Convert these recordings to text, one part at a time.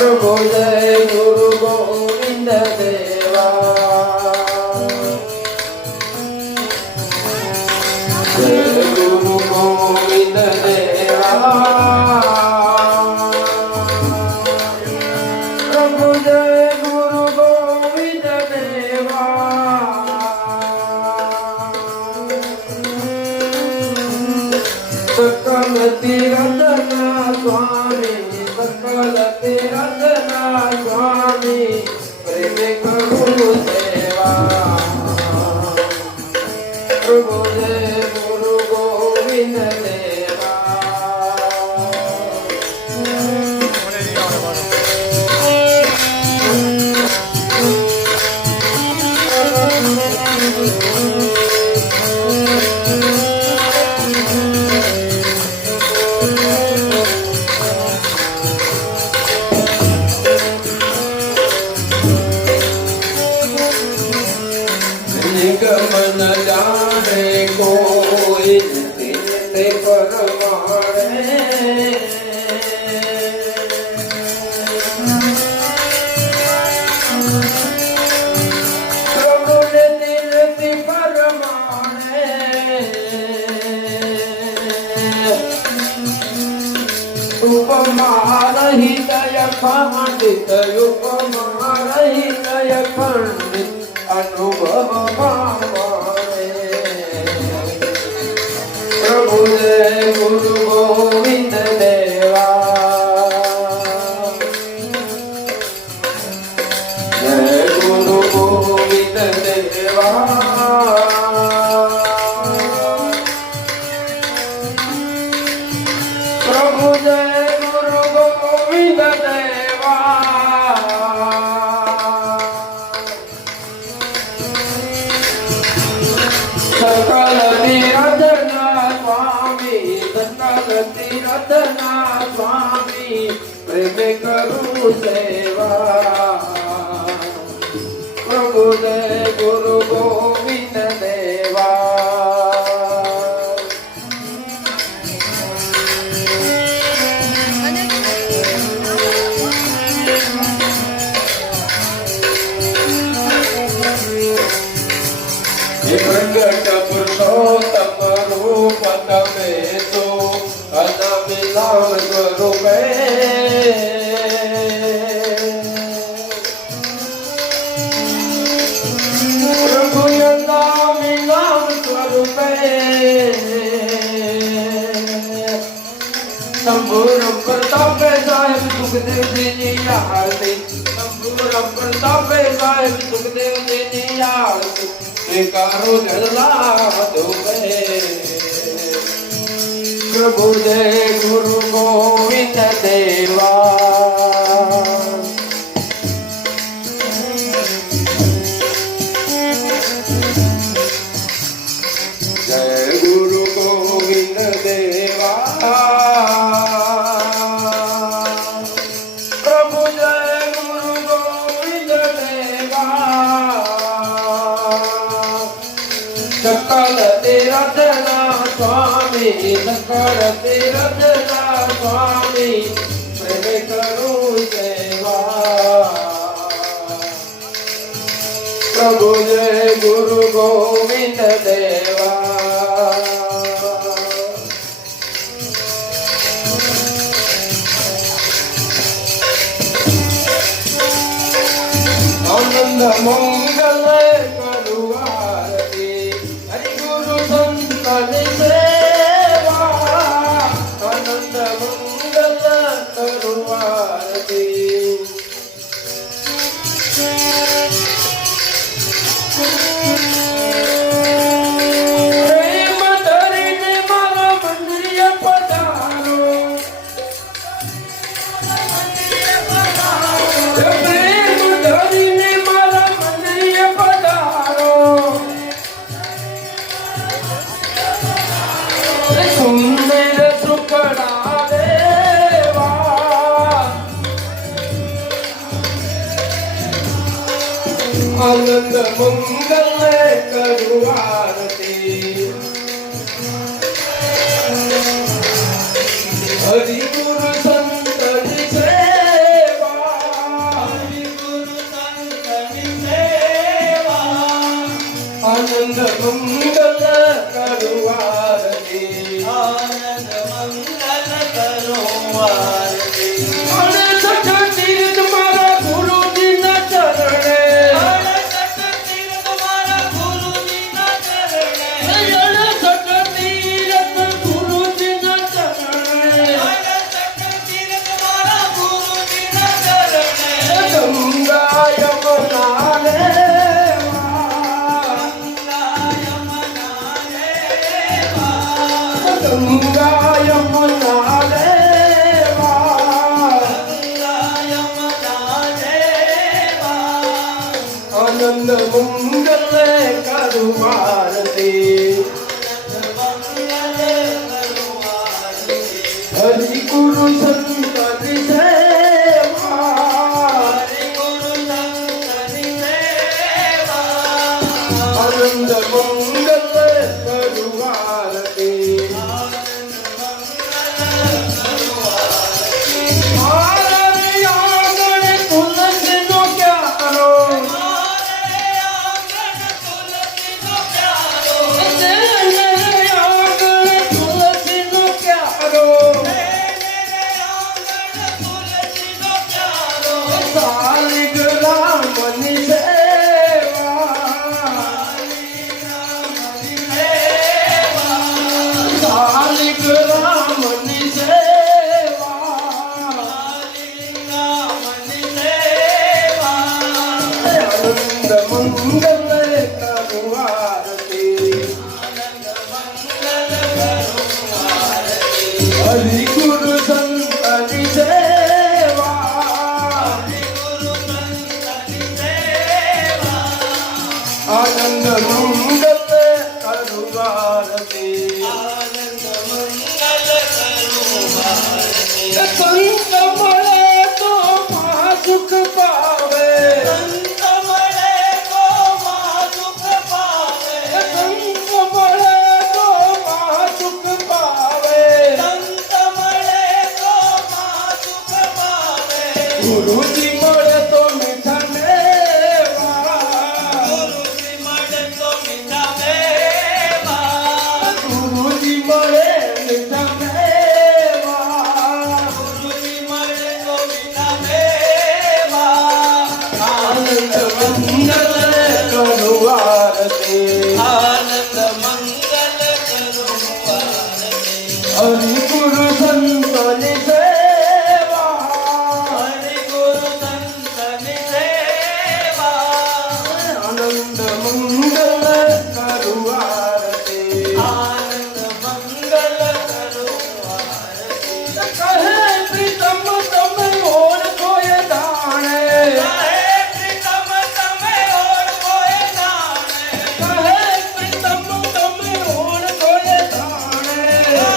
प्रभु जय गुरु गोविंद देवा जय गुरु गोविंद देवा प्रभु जय गुरु गोविंद देवा सकल तीरथना स्वामी सकल तीरथना स्वामी प्रेम करू सेवा प्रभु जय गुरु गोविंद देवा निगमन जाने कोई ते परमाणे प्रभु ने दिल ते परमाणे उपमा रहित खंडित उपमा रहित खंडित अनुभव पावने प्रभु जय गुरु गोविंद जय गुरु गोविंद देवा सकल तीर्थना स्वामी सकल तीर्थना स्वामी प्रेम करू सेवा प्रभु जय गुरु गोविंद देवा प्रगट पुरुषोत्तम रूप तमे तो अनमिलान स्वरूपे प्रभु नाम स्वरूपे शंभुरम प्रताप साहेब सुखदेव जी की आरती शंभुरम प्रताप साहेब सुखदेव जी की आरती स्वीकारो जलाव दुबे प्रभु जय गुरु गोविंद देवा जय गुरु गोविंद देवा प्रभु जय गुरु गोविंद देवा सकल तीर्थना स्वामी सकल तीर्थना स्वामी प्रेम करू सेवा प्रभु जय गुरु गोविंद देवा आनंद मंगल करू आरती हरि गुरु संतन सेवा आनंद मंगल करू आरती प्रेम धरीने मारा मंदिर पधारो प्रेम धरीने मारा मंदिर पधारो सुंदर सुखड़ा देवा आनंद मंगल करू आरती हरि गुरु संतन सेवा हरि गुरु संतन सेवा आनंद मंगल करू आरती आनंद मंगल करू आरती अड़सठ तीर्थ मारा गुरु जी न चरणे अड़सठ तीर्थ मारा गुरु जी न चरणे अड़सठ तीर्थ गुरु जी न चरणे अड़सठ तीर्थ मारा गुरु जी न चरणे गंगा यमुना देवा गंगा यमुना देवा आनंद मंगल करू आरती हरि गुरु संतन सेवा हरि गुरु संतन सेवा आनंद मंगल करू आरती हरे आंगन तुलसी नो प्यारो तेरे आंगन तुलसी नो प्यारो सालिग्राम मणि सेवा सालिग्राम मणि सेवा आनंद मंगल करू आरती हरि गुरु મંગલ કરું આરતી આનંદ મંગલ કરું આરતી સંત મળે તો મા સુખ પાવે સંત મળે તો મા સુખ પાવે સંત મળે તો મા સુખ પાવે સંત મળે તો મા સુખ પાવે ગુરુજી મળે તો મીઠા મેવા ગુરુજી મળે તો મીઠા મેવા ગુરુજી મળે મીઠા મેવા ગુરુજી મળે તો મીઠા મેવા આનંદ મંગલ કરું આરતી આનંદ મંગલ કરું આરતી હરિ ગુરુ સંતની સેવા હરિ ગુરુ સંતની સેવા આનંદ મંગલ કરું આરતી આનંદ મંગલ કરું આરતી કહે પ્રીતમ તમે ઓળખો એ દાણે કહે પ્રીતમ તમે ઓળખો એ જાણે કહે પ્રીતમ તમે ઓળખો એ દાણે કહે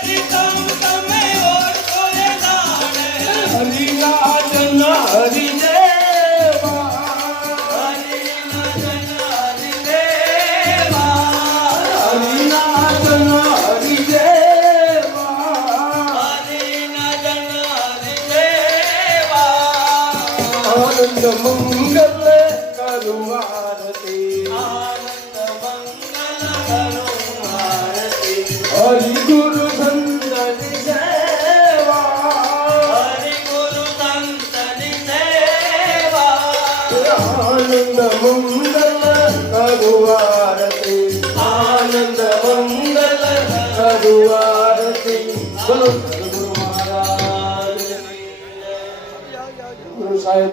પ્રીતમ તમે ઓળખો એ જાણે હરિના જન હરિદેવા હરિના જન હરિદેવા હરિના જન હરિદેવા હરિના જન હરિદેવા આનંદ મંગલ કરું આરતી આનંદ મંગલ કરું આરતી હરિ ગુરુ સંતની સેવા હરિ ગુરુ સંતની સેવા આનંદ મંગલ કરું આરતી આનંદ મંગલ કરું આરતી બોલો સદગુરુ મહારાજ ગુરુ સાહેબ